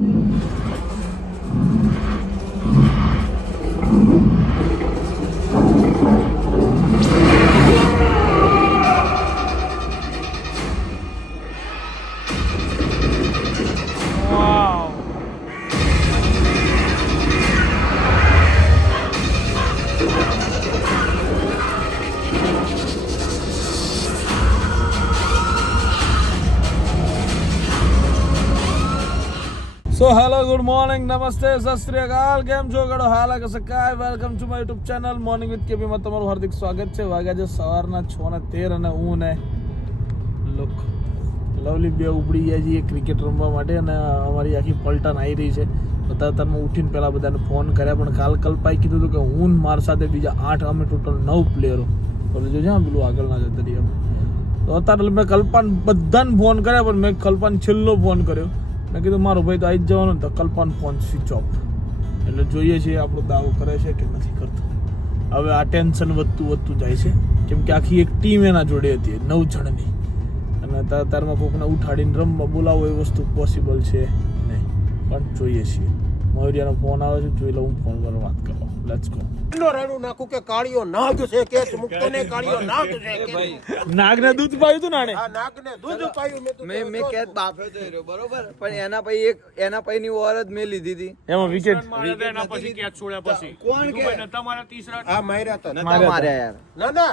Mm-hmm. Morning નમસ્તે સસ્ત્રીયકાલ કેમ છો ગડો હાલ કે કાય welcome to my YouTube channel morning with K P તમારું હાર્દિક સ્વાગત છે વાગ્યા છે સવારના છ ને તેર અને હું ને લુક લવલી બે ઉપડી ગયા છીએ ક્રિકેટ રમવા માટે અને અમારી આખી પલટન આવી રહી છે બધા તમે ઉઠીને પહેલાં બધાને ફોન કર્યા પણ કાલ કલ્પાઈ કીધું હતું કે હું મારી સાથે બીજા આઠ અમે ટોટલ નવ પ્લેયરો બોલે જો હા પેલું આગળના જતા રહીએ તો અત્યારે મેં કલ્પાન બધાને ફોન કર્યા પણ મેં કલ્પાન છેલ્લો ફોન કર્યો મેં કીધું, મારો ભાઈ તો આવી જ જવાનો તો કલ્પાન ફોન સ્વિચ ઓફ એટલે જોઈએ છીએ આપણો દાવો કરે છે કે નથી કરતો. હવે આ ટેન્શન વધતું વધતું જાય છે. કેમ કે આખી એક ટીમ એના જોડે હતી, નવ જણની. અને તાર તારમાં કોકને ઉઠાડીને રમવા બોલાવો એ વસ્તુ પોસિબલ છે નહીં. પણ જોઈએ છીએ. મયુરિયાનો ફોન આવે છે, જોઈ લઉં ફોન પર વાત કરો લેટ્સ ગો નો રડું નાખું કે કાળિયો નાગ છે કે મુક્તો ને કાળિયો નાગ છે કે નાગને દૂધ પાયું તું નાણે આ નાગ ને દૂધ પાયું મેં તો મેં મેં કેચ બાફે તો રહ્યો બરોબર? પણ એના પછી એક એના પછી ની ઓર જ મેં લીધી હતી. એમાં વિકેટ કોણ કે? આ માર્યા હતા નતા માર્યા યાર ના ના.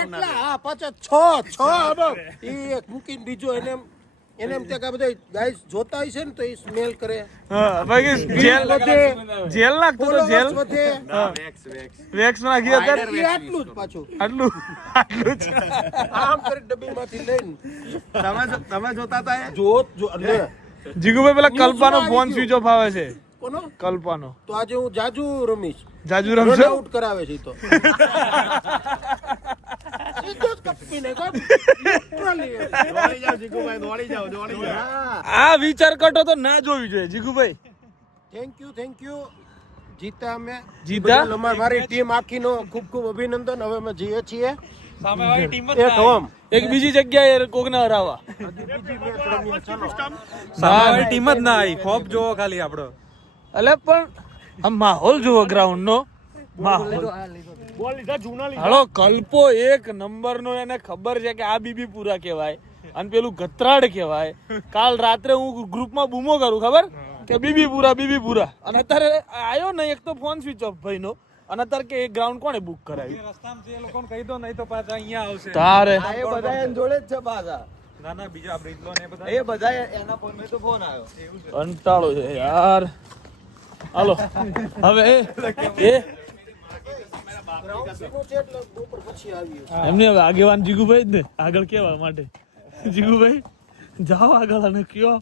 કેટલા હા પાછા છ છ અબબ ઈ એક મૂકીને બીજો એને એમ- એને એમ ત્યાં બધા ગાઈસ જોતા હોય છે ને તો એ સ્મેલ કરે. હા બાકી જેલ વધે જેલ નાખતો તો જેલ. વેક્સ વેક્સ વેક્સ નાખી આટલું જ પાછું. આટલું આટલું જ. આમ કરી ડબ્બીમાંથી લઈને. તમે તમે જોતા હતા એ? જો જો જીગુભાઈ પેલા કલ્પાનો ફોન સ્વિચ ઓફ આવે છે. કોનો? કલ્પાનો. તો આજે હું જાજુ રમીશ. જાજુ રમશો? આઉટ કરાવે છે તો. આ વિચાર કટો તો ના જોવી જોઈએ Jigubhai. Thank you thank you જીતા અમે. જીતા? અમારી- મારી ટીમ આખીનો ખૂબ ખૂબ અભિનંદન. હવે અમે જીએ છીએ. એક હોમ. એક બીજી જગ્યાએ કોકને હરાવા. સામે ટીમ જ ના આવી. ખોફ જોવો ખાલી આપડો એટલે પણ આ માહોલ જુઓ ગ્રાઉન્ડ નો. માહોલ. હાલો કલ્પો એક નંબર નો એને ખબર છે કે આ બીબી પૂરા કહેવાય અને પેલું ગતરાડ કહેવાય. કાલ રાત્રે હું ગ્રુપમાં બૂમો કરું ખબર? કે બીબી પૂરા બીબી પૂરા. અને અત્યારે આવ્યો ને એક તો ફોન સ્વિચ ઓફ ભાઈ નો અને અત્યારે કે એક ગ્રાઉન્ડ કોણે બુક કરાવ્યું તારે. આ એ બધા એના જોડે જ છે પાછા. એ બધા એના ફોનમાં તો ફોન આવ્યો કંટાળો છે યાર. હાલો હવે એ એ ગ્રાઉન્ડ છે એટલે બપોર પછી આવીએ એમને હવે આગેવાન જીગુભાઈ જ ને. આગળ કેવા માટે? જીગુભાઈ જાઓ આગળ અને કયો.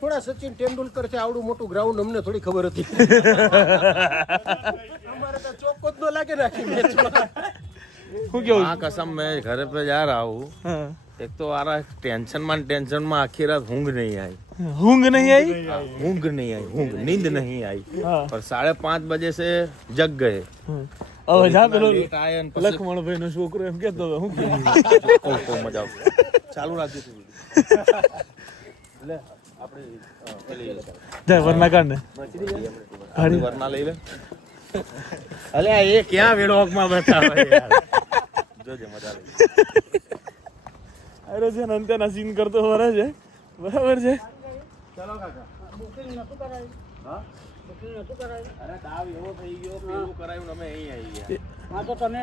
થોડા સચિન તેંડુલકર છે આવડું મોટું ગ્રાઉન્ડ અમને થોડી ખબર હતી. ચોક્કસ નો લાગે નાખી હું કેવું? આ કસમ મેં ઘરે પર જા રહા હું. એક તો આરા ટેન્શન ટેન્શનમાં ટેન્શનમાં આખી રાત ઊંઘ નહીં આવી. ऊँग नहीं आई ઊંઘ નહીં આવી हाँ, ऊँग नहीं आई ऊँग नींद नहीं आई હા. और साढ़े पाँच बजे से जग गए હવે જા પેલો लेट आए અને પછી લખમણભાઈ નો છોકરો એમ કેતો હવે હું કીધું કહું કહું મજા આવશે ચાલુ રાખજો તું લે આપણે અ, પેલી જા વરના કાઢ ને આપણી વરના લઈ લે અલે આ એ ક્યાં વેડોક માં બેઠા હોય યાર જોજે મજા આવે અરે છે ને અંત્યના સીન કરતો વરે છે બરાબર છે અરે તાવ એવો થઈ ગયો પેલું કરાયું અમે અહીં આવી ગયા. હા તો તમે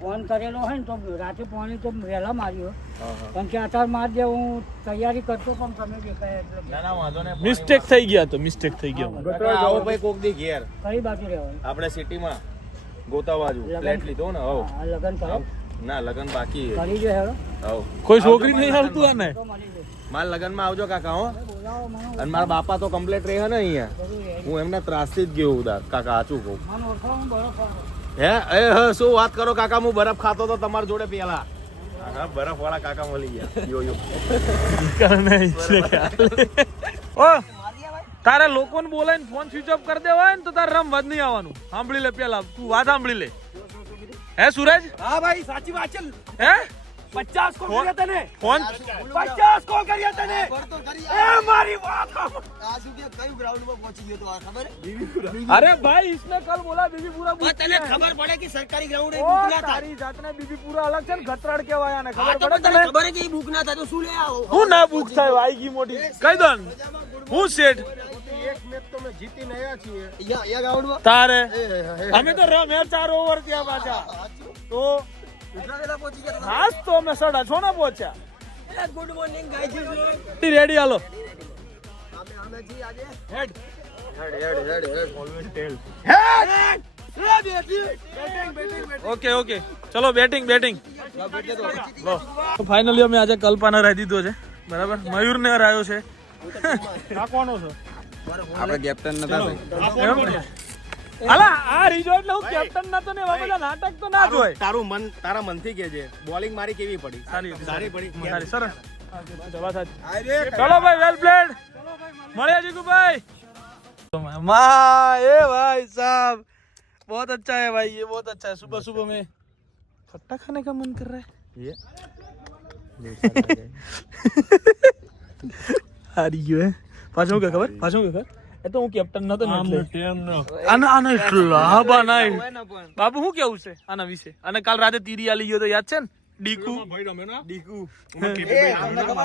ફોન કરેલો હોય ને તો રાતે પાણી તો વહેલા માર્યો. પણ કે અત્યારે માર દે હું તૈયારી કરતો પણ તમે દેખાય એટલે. ના ના વાંધો નહીં મિસ્ટેક થઈ ગયા તો મિસ્ટેક થઈ ગયો. આવો ભાઈ કોક દી ઘેર. કઈ બાજુ રહેવાનું આપણે સિટીમાં ગોતા બાજુ ફ્લેટ લીધો ને હવ આ લગન કરો. ના લગન બાકી છે. કરી જો હેરો હવ કોઈ છોકરી નહીં હાલતું આને? તો મળી જાય મારા લગ્નમાં આવજો કાકા હો. અને મારા બાપા તો કમ્પ્લેટ રહે ને અહીંયા. હું એમને ત્રાસથી જ ગયો ઉદાર કાકા આચું કહું. હું? એ હ શું વાત કરો કાકા હું બરફ ખાતો તો તમારી જોડે પેલા. કાકા બરફ વાળા કાકા મળી ગયા. યો યો. ઓ તારે લોકોને બોલાવીને ફોન સ્વિચ ઓફ કરી દેવાય ને તો તારે રમવા જ નહીં આવવાનું. સાંભળી લે પેલા. તું વાત સાંભળી લે. હે સુરજ? હા ભાઈ સાચી વાત છે. હે? પચાસ કોલ કર્યા તને? ફોન પચાસ કોલ કર્યા તને? એ મારી વાત ભાઈ કલ બોલા બીબીપુરા તને ખબર પડે કે સરકારી ગ્રાઉન્ડ એ બુકના અલગ છે ને ગતરાડ કહેવાય કે બુકના થા તો શું લે આવો? હું ના બુક થાય આઈ ગઈ મોટી. કઈ દન હું શેઠ? તારે? અમે તો રમે ચાર ઓવર ત્યાં પાછા. તો હાસ તો અમે સાડા છ ના પહોંચ્યા. ગુડ મોર્નિંગ ગાઈઝ રેડી હાલો. ઓકે ઓકે ચલો બેટિંગ બેટિંગ ફાઇનલી અમે આજે કલ્પાને રહી દીધો છે. બરાબર? મયુરને હરાયો છે. કોનો છે. આપણે કેપ્ટન નતા એમ ને? હાલા આ રિઝોર્ટ હું કેપ્ટન નતો ને એવા બધા નાટક તો ના જ હોય તારું મન તારા મનથી કેજે બોલિંગ મારી કેવી પડી સારી હતી, સારી પડી સારી સરસ જવા સાચી ચલો ભાઈ વેલ પ્લેડ મળ્યા જીગુભાઈ माँ ए भाई साहब बहुत अच्छा है भाई ये बहुत अच्छा है सुबह सुबह में खट्टा खाने का मन कर रहा है હારી ગયો હે પાછું શું કે ખબર પાછું શું કે ખબર એ તો હું કેપ્ટન નતો ને એટલે આના આના એટલા બનાય બાબુ શું કેવું છે આના વિશે અને કાલ રાતે તીરી આલી ગયો તો યાદ છે ને ડીકુ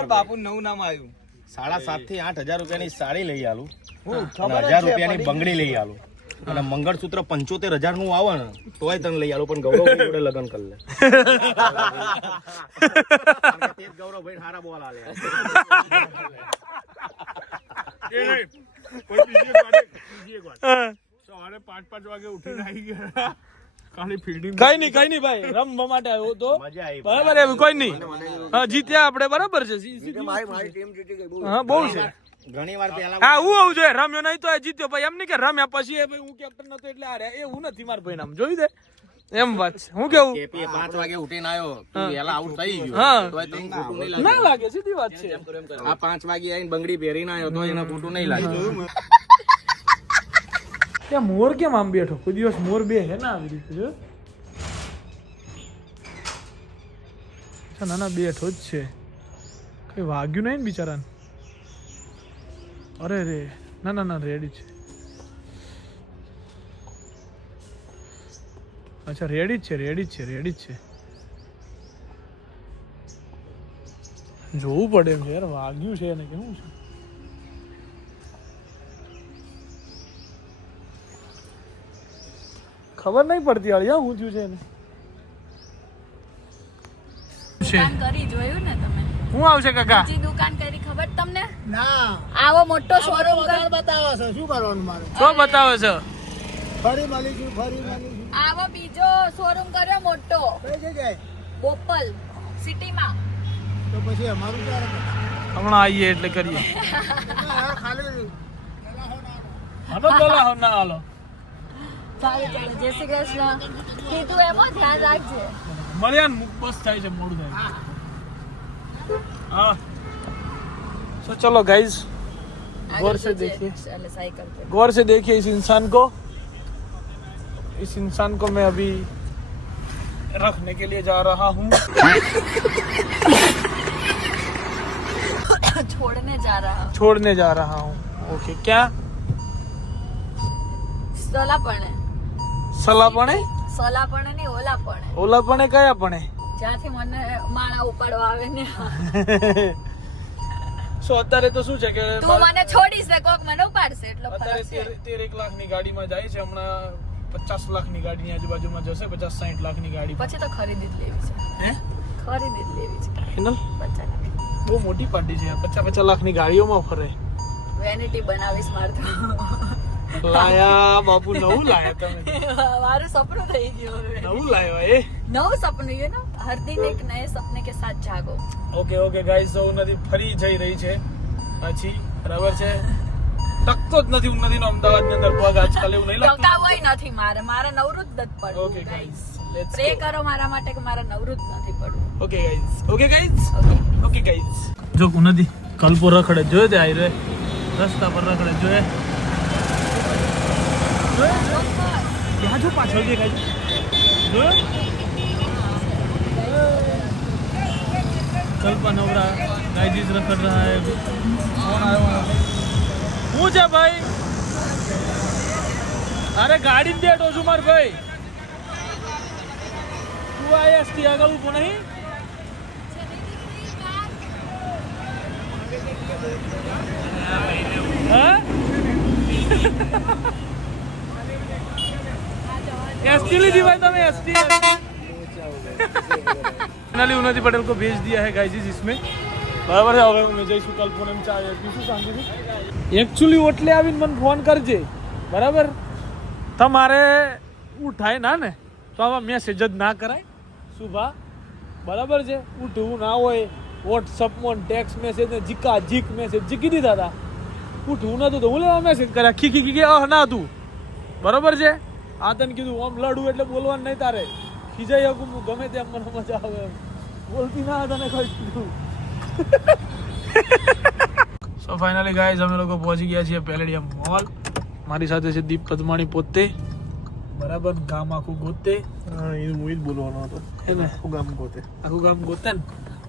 બાપુ નવું નામ આવ્યું સાડા સાતથી આઠ હજાર રૂપિયાની સાડી લઈ આલું હું હજાર રૂપિયાની બંગડી લઈ આલું અને મંગળસૂત્ર પંચોતેર હજારનું આવે ને તોય તને લઈ આલું પણ ગૌરવ જોડે લગ્ન કરી લે કઈ કઈ ભાઈ. રમવા માટે આવ્યો તો. બરાબર એવું કોઈ નહીં. હા જીત્યા આપણે બરાબર છે. હા બહુ છે. ઘણી વાર પેલા હા હું આવું જોઈએ. રમ્યો નહીં તો જીત્યો. ભાઈ એમ નહીં કે રમ્યા પછી હું કેપ્ટન નતો એટલે હાર્યા. એવું નથી મારા ભાઈ નામ જોઈ દે એમ વાત છે. હું કેવું? કેપી 5 વાગે ઉઠીને આવ્યો તું વેલા આઉટ થઈ ગયો. તોય તને ખોટું નહીં ના લાગે સીધી વાત છે. આ 5 વાગે આવીને બંગડી પહેરીને આવ્યો તો એને ખોટું નહીં લાગે. ત્યાં મોર કેમ આમ બેઠો? કોઈ દિવસ મોર બે હે ના આવી રીતે જો. ના ના બેઠો જ છે. કઈ વાગ્યું નહીં ને બિચારાને? અરે રે ના ના ના રેડી છે. અચ્છા રેડી જ છે રેડી જ છે રેડી જ છે. જોવું પડે એમ યાર વાગ્યું છે એને કેવું છે? ખબર નહીં પડતી અળિયા હું થયું છે એને? દુકાન કરી જોયું ને તમે? હું આવશે કાકા? બીજી દુકાન કરી ખબર તમને? ના. આવો મોટો શોરૂમ બગાડ બતાવે છે. શું કરવાનું મારે? શું બતાવે છે? ફરી મળીશું ફરી મળીશું. બીજો શોરૂમ કર્યો મોટો કઈ જગ્યાએ બોપલ સિટીમાં તો પછી અમારું ક્યારે હમણાં આવીએ એટલે કરીએ યાર ખાલી હાલો બોલા ના હાલો ચાલો ચાલો જય શ્રી કૃષ્ણ કીધું એમાં ધ્યાન રાખજે મળ્યા ને બસ થાય છે મોડું થાય હા तो चलो गाइस गौर से देखिए ચાલો સાયકલ पे गौर से देखिए इस इंसान को इस इंसान को मैं अभी रखने के लिए जा रहा हूँ छोड़ने जा रहा हूँ छोड़ने जा रहा हूँ ओके क्या સોલાપણે સલાપણે સોલાપણે નહીં ઓલાપણે ઓલાપણે કયા પણે જ્યાંથી મને માળા ઉપાડવા આવે ને સો અત્યારે તો શું છે કે તું મને છોડીશ ને કોક મને ઉપાડશે એટલો અત્યારે ફરક છે તેર તેર એક લાખની ગાડીમાં જાય છે હમણાં પચાસ લાખની ગાડીની આજુબાજુમાં જશે પચાસ સાઠ લાખની ગાડી પછી તો ખરીદી જ લેવી છે. હે? ખરીદી જ લેવી છે. ફાઇનલ બહુ મોટી પાર્ટી છે. પચાસ પચાસ લાખની ગાડીઓમાં ફરે. વેનિટી બનાવીશ મારે તો. લાયા બાપુ નવું લાયા તમે. મારું સપનું થઈ ગયું હવે. નવું લાયો એ? નવું સપનું યુ નો હર દિન એક નયે સપને કે સાથ જાગો. ઓકે ઓકે ગાઈઝ સૌ નથી ફરી જઈ રહી છે. પછી બરાબર છે? ટકતો જ નથી ઉન્નતિનો અમદાવાદની અંદર પગ આજકાલ એવું નહીં લાગતું. ટકાવોય નથી મારે. મારે નવરું જ નથી પડવું ઓકે ગાઈસ પ્રે કરો મારા માટે કે મારે નવરું નથી પડવું. Okay guys okay guys okay guys જો ઉન્નતિ કલ્પો રખડે જોયે તે આઈ રે રસ્તા પર રખડે જોયે. ત્યાં જો પાછળ દેખાય છે જોયે? કલ્પા નવરા ગાયજીસ રખડ રહા હે. ફોન આવ્યો? હું છે ભાઈ અરે ગાડી બેઠો છું માર ભાઈ તું આયાસ થી આગળ ઉભો નહીં હા एसटी ली भाई तुम्हें एसटी फाइनली उन्नति पटेल को भेज दिया है गाइस इसमें બરાબર છે, હવે હું જઈશું કલ્પના ચા શું શાંતિથી એકચ્યુઅલી ઓટલે આવીને મને ફોન કરજે. બરાબર? તમારે ઉઠાય ના ને, તો આવા મેસેજ જ ના કરાય. શુભા બરાબર છે? ઉઠવું ના હોય વોટ્સઅપમાં ટેક્સ્ટ મેસેજ ને જીકા જીક મેસેજ જીકી દીધા હતા ઉઠવું નતું તો હું લેવા મેસેજ કર્યા? ખીખી ખીખી અહ, ના તું. બરાબર છે? આ તને કીધું ઓમ લડવું એટલે બોલવાનું નહીં તારે. ખીજાઈ શકું ગમે તેમ મને મજા આવે એમ. બોલતી ના તને કહી કીધું સો ફાઇનલી ગાઈઝ અમે લોકો પહોંચી ગયા છીએ પેલેડિયા મોલ. મારી સાથે છે દીપ પદમાણી પોતે. બરાબર ગામ આખું ગોતે. એ હું જ બોલવાનો હતો. એને આખું ગામ ગોતે. આખું ગામ ગોતે ને?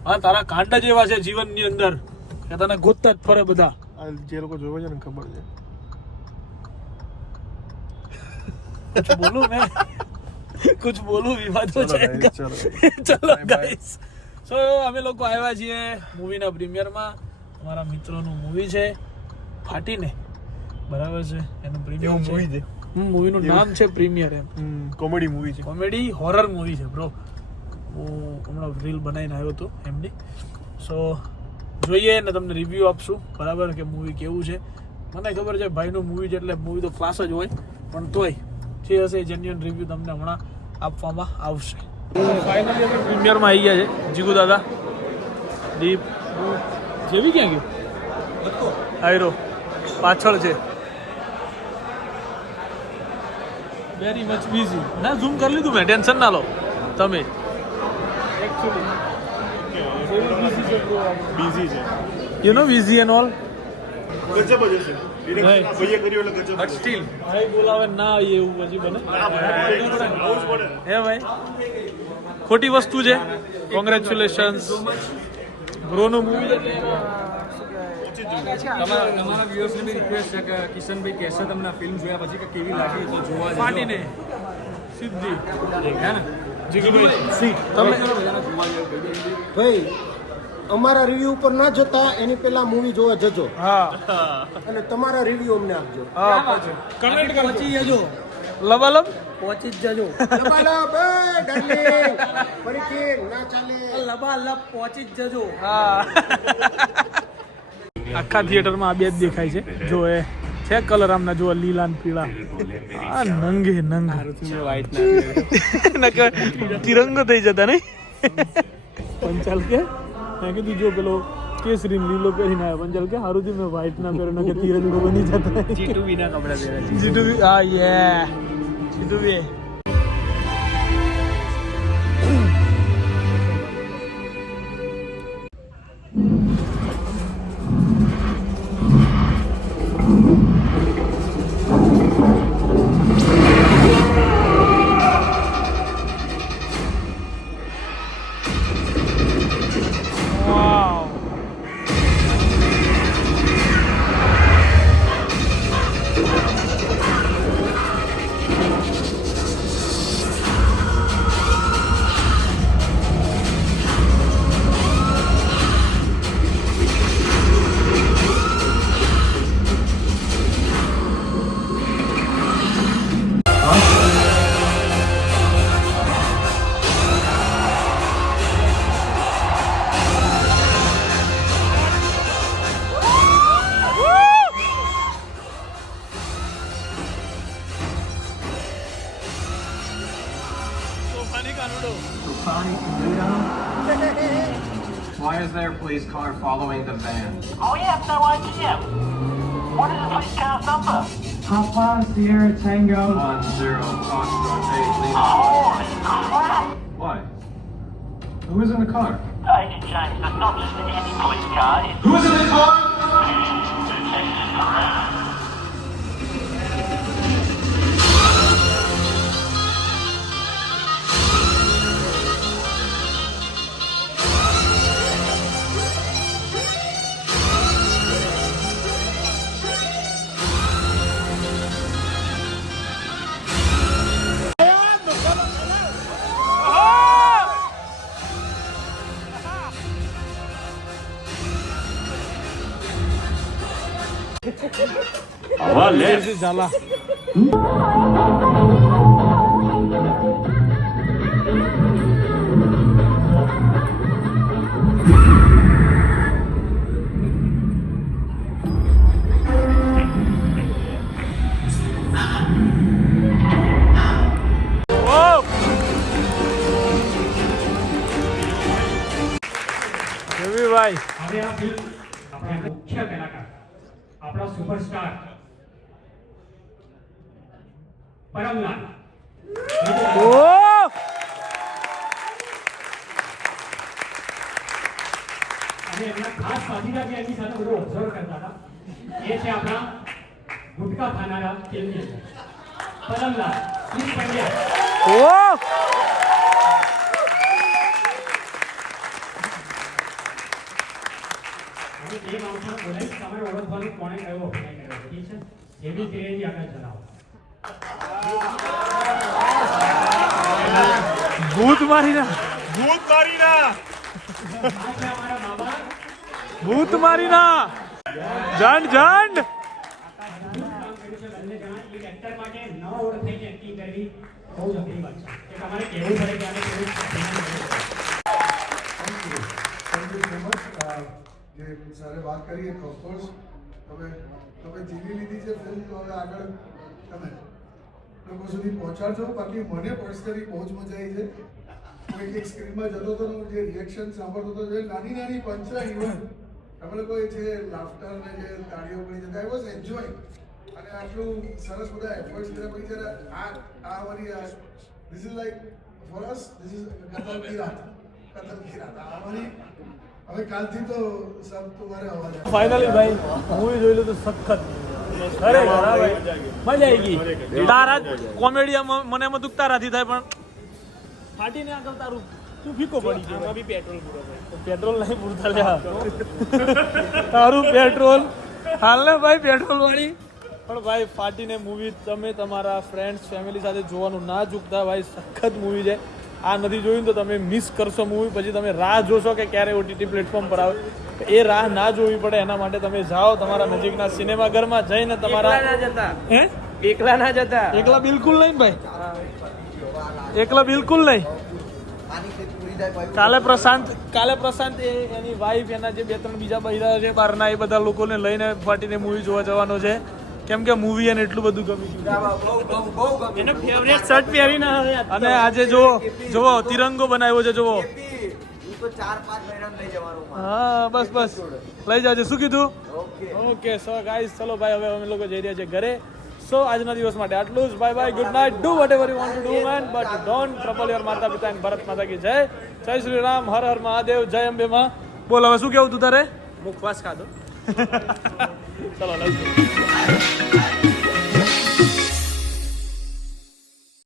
હા તારા કાંડા જેવા છે જીવનની અંદર કે તને ગોતતા જ ફરે બધા. જે લોકો જોવે છે ને ખબર છે. બોલું મેં? કુછ બોલું વિવાદો છે ચલો. ગાઈસ સો અમે લોકો આવ્યા છીએ મૂવીના પ્રીમિયરમાં. અમારા મિત્રોનું મૂવી છે ફાટીને. બરાબર છે? એનું પ્રીમિયર મૂવી છે. મૂવીનું નામ છે પ્રીમિયર એમ. કોમેડી મૂવી છે. કોમેડી હોરર મૂવી છે બ્રો હું હમણાં રીલ બનાવીને આવ્યો હતો એમની સો જોઈએ ને તમને રિવ્યૂ આપશું બરાબર કે મૂવી કેવું છે. મને ખબર છે ભાઈનું મૂવી છે એટલે મૂવી તો ક્લાસ જ હોય પણ તોય જે હશે જેન્યુઅન રિવ્યૂ તમને હમણાં આપવામાં આવશે. પ્રીમિયરમાં આવી ગયા છે જીગુ દાદા દીપ. જેવી ક્યાં ગયું આયરો પાછળ છે. વેરી મચ બિઝી ના ઝૂમ કરી લીધું મેં ટેન્શન ના લો. તમે? બિઝી છે you know busy and all ગજબ જ ભાઈ. બોલાવે ના આવીએ એવું પછી બને. હે ભાઈ. ખોટી વસ્તુ છે. કોંગ્રેચ્યુલેશન્સ બ્રોનું મૂવી તમારા તમારા વ્યુઅર્સને બી રિક્વેસ્ટ છે કે કિશનભાઈ કહેશે તમને ફિલ્મ જોયા પછી કે કેવી લાગી તો જોવા. પાટીને. સિદ્ધિ. હે ને? જીગુભાઈ તમે જોવા જજો. ભાઈ અમારા રિવ્યુ ઉપર ના જતા એની પહેલા મૂવી જોવા જજો. હા. અને તમારા રિવ્યુ અમને આપજો. હા કમેન્ટ જજો. લબાલબ? પહોંચી જ જજો. લબાલબ, એ darling. ફરીથી ના ચાલે. લબાલબ પહોંચી જ જજો. હા. આખા થિયેટરમાં આ બે જ દેખાય છે. જો એ છે કલર આમના જો લીલા ને પીળા. આ નંગે નંગ. નકર તિરંગો થઈ જતા નહીં. પંચાલ કે? મેં કીધું જો પેલો કેસરી લીલો પહેરીને આવ્યો પંચાલ કે હારું થી મેં વ્હાઈટ ના પહેર્યો કે તિરંગો બની જતા જીટુ બી ના કપડા પહેર્યા જીટુ હા યે જીટુ બી police car following the van. Oh, yeah, I have no idea. What is the police car's number? One zero Foxtrot eight. Leave. Holy crap! Why? Who was in the car? Agent James, that's not just any police car. It's Who was in the car? झाला ભાઈ હવે આ film આપણા મુખ્ય કલાકાર આપણા superstar પરમલાલ અને એમના ખાસ સાથીદાર જે એમની સાથે બધું ઓબ્ઝર્વ કરતા હતા એ છે આપણા ગુટકા ખાનારા ફિલ્મી પરમલાલ પ્લીઝ પંડ્યા. એ માણસને બોલાવી તમે ઓળખવાનું કોણે કયો અભિનય કર્યો ઠીક છે? એવી ક્રિયાથી આગળ ચલાવો. ભૂત મારીના આ છે અમારા મામા ભૂત મારીના જંડ જંડ કામ કર્યું છે બંને જણા એક એક્ટર માટે ન ઓળખાઈને એક્ટિંગ કરવી બહુ જ અઘરી વાત છે એ તમારે કહેવું પડે કે આને કેવું અભિનય કર્યું છે. જે સારે વાત કરીએ ઓફકોર્સ તમે તમે જીવી લીધી છે ફિલ્મ તો હવે આગળ તમે લોકો સુધી પહોંચાડજો. બાકી મને પર્સનલી બહુ જ મજા આવી છે. હું એક એક સ્ક્રીનમાં જતો હતો જે રિએક્શન સાંભળતો હતો, જે નાની નાની પંચા ઇવન તમે લોકો જે લાફ્ટર ને જે તાળીઓ પડી જતા આઈ વોઝ એન્જોય અને આટલું સરસ બધા એફર્ટ્સ કર્યા પછી જ્યારે આ આ worry this is like for us this is કતલ કી રાત. કતલ આ વળી હવે કાલથી તો સબ તમારે અવાજ આવે. ફાઇનલી ભાઈ મૂવી જોઈ લીધું સખત. મજા આવી ગઈ. તારા કોમેડી મને એમાં દુઃખ તારાથી થાય પણ ફાટીને આગળ તારું તું ફીકો પડી ગયો? એમાં બી પેટ્રોલ પૂરો પેટ્રોલ નહીં પૂરતા લ્યા. તારું પેટ્રોલ હાલ ને ભાઈ પેટ્રોલ વાળી. પણ ભાઈ ફાટીને મૂવી તમે તમારા ફ્રેન્ડ્સ ફેમિલી સાથે જોવાનું ના ચૂકતા. ભાઈ સખત મૂવી છે. આ નથી જોયું તો તમે મિસ કરશો મૂવી પછી તમે રાહ જોશો કે ક્યારે ઓટીટી પ્લેટફોર્મ પર આવે. એ રાહ ના જોવી પડે એના માટે તમે જાઓ તમારા નજીકના સિનેમા ઘરમાં જઈને તમારા હે? એકલા ના જતા. એકલા બિલકુલ નહીં ભાઈ. એકલા બિલકુલ નહીં. કાલે પ્રશાંત કાલે પ્રશાંત એ એની વાઈફ એના જે બે ત્રણ બીજા બૈરા છે બહારના એ બધા લોકોને લઈને ફાટીને મૂવી જોવા જવાનો છે. કેમ કે મૂવી એને એટલું બધું ગમી એને ફેવરેટ શર્ટ પહેરીને અને આજે જો જોવો તિરંગો બનાવ્યો છે જોવો. હા બસ બસ. લઈ જાજે. શું કીધું? ઓકે. સો ગાઈસ ચલો ભાઈ હવે અમે લોકો જઈ રહ્યા છે ઘરે. સો આજના દિવસ માટે આટલું જ. Bye bye good night do whatever you want to do man but don't trouble your માતા પિતા એન્ડ ભરત માતા કી જય. જય શ્રી રામ. હર હર મહાદેવ. જય અંબે માં. બોલ હવે શું કેવું તું તારે? મુખવાસ ખાધો. 大佬来